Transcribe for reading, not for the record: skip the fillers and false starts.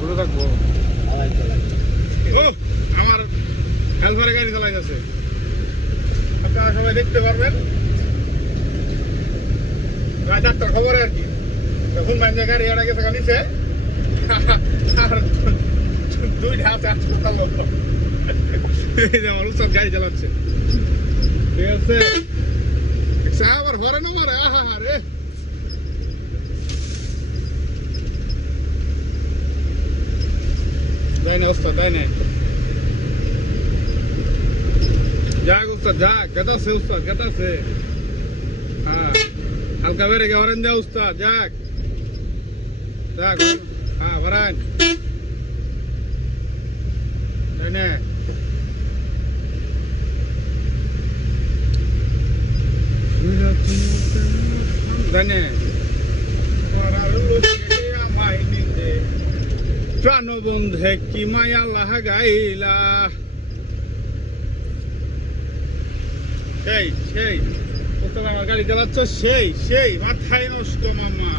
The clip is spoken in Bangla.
ছোট থাকবো ও আমার হেলপারে গাড়ি চালাইতেছে আপনারা সবাই দেখতে পারবেন রাত 8টার খবরে আর কি তখন মাইন গাড়ি এড়া গেছে নিচে আর দুই হাতে হাসপাতাল আমার উৎসব গাড়ি চালাচ্ছে ঠিক আছে আবার হরে না মারে আহা রে তাই না ওস্তাদ তাই না যাক উস্তাদ যাক কেটাছে উস্তাদ কেটাছে হ্যাঁ হালকা বেড়ে গে হরেন দেয়া উস্তাদ যাক যাক হ্যাঁ হরেন তাই না জানে প্রাণবন্ধে কি মায়া লাগাইলা সেই সেই আমার গাড়ি চালাচ্ছ সেই সেই মাথায় নষ্ট মামা